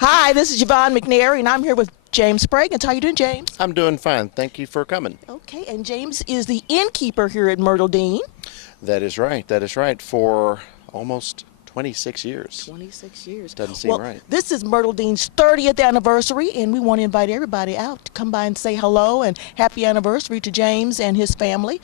Hi, this is Yvonne McNary, and I'm here with James Spraggins. How you doing, James? I'm doing fine. Thank you for coming. Okay, and James is the innkeeper here at Myrtledene. That is right. That is right. For almost 26 years. 26 years. Doesn't seem right. This is Myrtledene's 30th anniversary, and we want to invite everybody out to come by and say hello and happy anniversary to James and his family.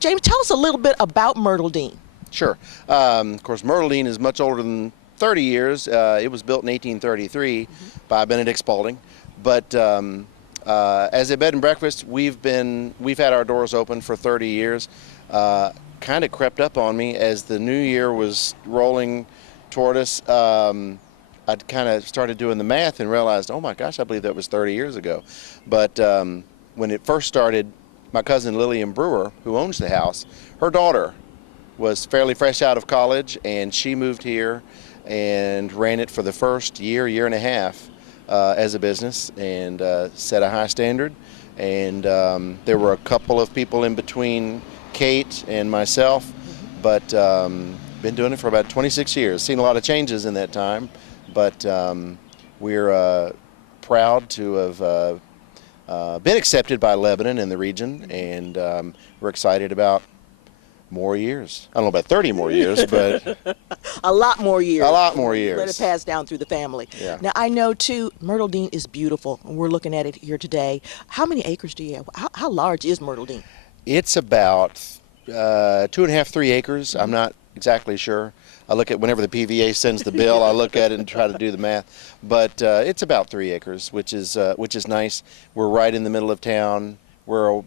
James, tell us a little bit about Myrtledene. Sure. Of course, Myrtledene is much older than 30 years. It was built in 1833 by Benedict Spalding. But as a bed and breakfast, we've had our doors open for 30 years. Kind of crept up on me as the new year was rolling toward us. I kind of started doing the math and realized, oh my gosh, I believe that was 30 years ago. But when it first started, my cousin Lillian Brewer, who owns the house, her daughter was fairly fresh out of college, and she moved here and ran it for the first year and a half as a business, and set a high standard. And there were a couple of people in between Kate and myself, but been doing it for about 26 years. Seen a lot of changes in that time, but we're proud to have been accepted by Lebanon and the region, and we're excited about more years. I don't know about 30 more years, but a lot more years. A lot more years. Let it pass down through the family. Yeah. Now, I know, too, Myrtledene is beautiful, and we're looking at it here today. How many acres do you have? How large is Myrtledene? It's about 2.5, 3 acres. I'm not exactly sure. I look at whenever the PVA sends the bill, I look at it and try to do the math. But it's about 3 acres, which is nice. We're right in the middle of town. We're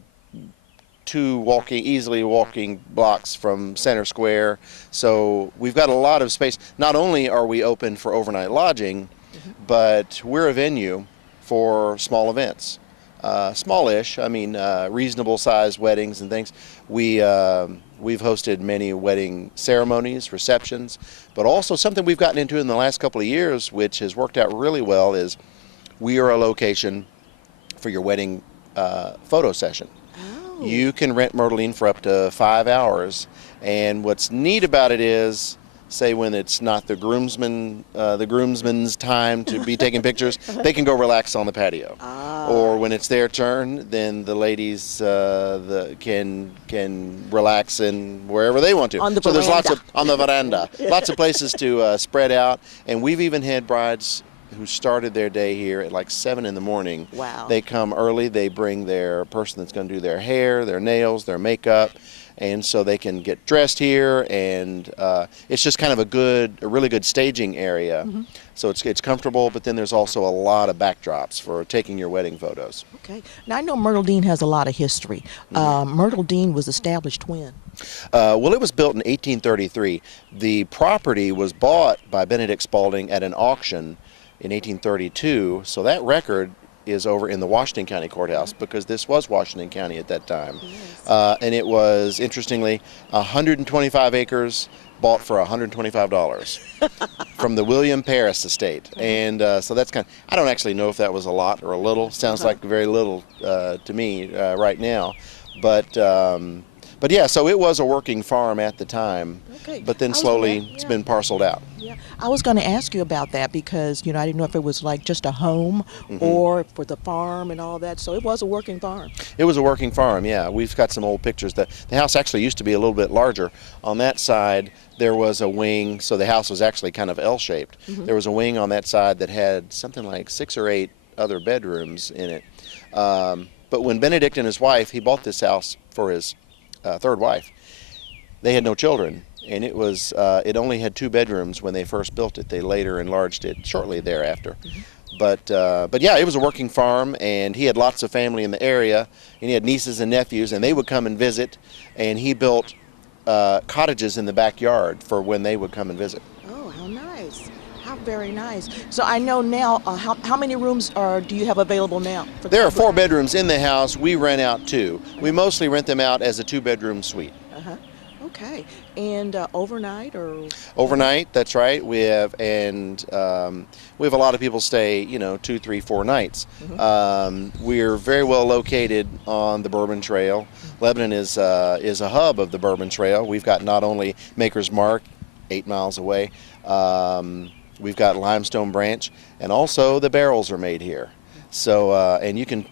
easily walking blocks from Center Square. So we've got a lot of space. Not only are we open for overnight lodging, but we're a venue for small events. Smallish, I mean, reasonable sized weddings and things. We've hosted many wedding ceremonies, receptions, but also something we've gotten into in the last couple of years, which has worked out really well, is we are a location for your wedding photo session. Oh. You can rent Myrtledene for up to 5 hours, and what's neat about it is, say when it's not the groomsman's time to be taking pictures, they can go relax on the patio. Ah. Or when it's their turn, then the ladies can relax in wherever they want to. On the so veranda. there's lots of on the veranda, lots of places to spread out, and we've even had brides who started their day here at like 7 in the morning. Wow. They come early, they bring their person that's going to do their hair, their nails, their makeup, and so they can get dressed here, and it's just kind of a really good staging area. So it's comfortable, but then there's also a lot of backdrops for taking your wedding photos. Okay. Now, I know Myrtledene has a lot of history. Myrtledene was established when? Well, it was built in 1833. The property was bought by Benedict Spalding at an auction in 1832, so that record is over in the Washington County Courthouse, because this was Washington County at that time. Yes. And it was, interestingly, 125 acres bought for $125 from the William Paris estate. And so that's I don't actually know if that was a lot or a little. Sounds like very little to me right now. But yeah, so it was a working farm at the time. Okay. But then slowly it's been parceled out. Yeah, I was going to ask you about that, because I didn't know if it was like just a home or for the farm and all that. So it was a working farm. It was a working farm, yeah. We've got some old pictures. The house actually used to be a little bit larger. On that side, there was a wing, so the house was actually kind of L-shaped. There was a wing on that side that had something like 6 or 8 other bedrooms in it. But when Benedict and his wife, he bought this house for his third wife, they had no children, and it only had 2 bedrooms when they first built it. They later enlarged it shortly thereafter. But yeah, it was a working farm, and he had lots of family in the area, and he had nieces and nephews, and they would come and visit, and he built cottages in the backyard for when they would come and visit. Oh, how nice. How very nice. So I know now, how many rooms do you have available now? There are 4 bedrooms in the house. We rent out 2. We mostly rent them out as a 2-bedroom suite. Okay. And overnight or? Overnight, that's right. We have a lot of people stay, 2, 3, 4 nights. We're very well located on the Bourbon Trail. Lebanon is a hub of the Bourbon Trail. We've got not only Maker's Mark, 8 miles away, We've got limestone branch, and also the barrels are made here. So, and you can,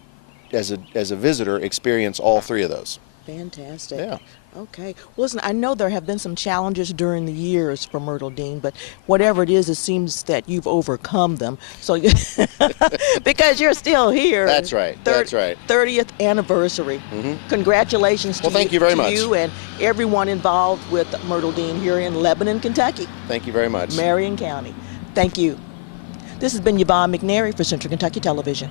as a visitor, experience all three of those. Fantastic. Yeah. Okay. Well, listen, I know there have been some challenges during the years for Myrtledene, but whatever it seems that you've overcome them. So, because you're still here. That's right. That's right. 30th anniversary. Congratulations to Well, thank you very much. you and everyone involved with Myrtledene here in Lebanon, Kentucky, Thank you very much. Marion County. Thank you. This has been Yvonne McNary for Central Kentucky Television.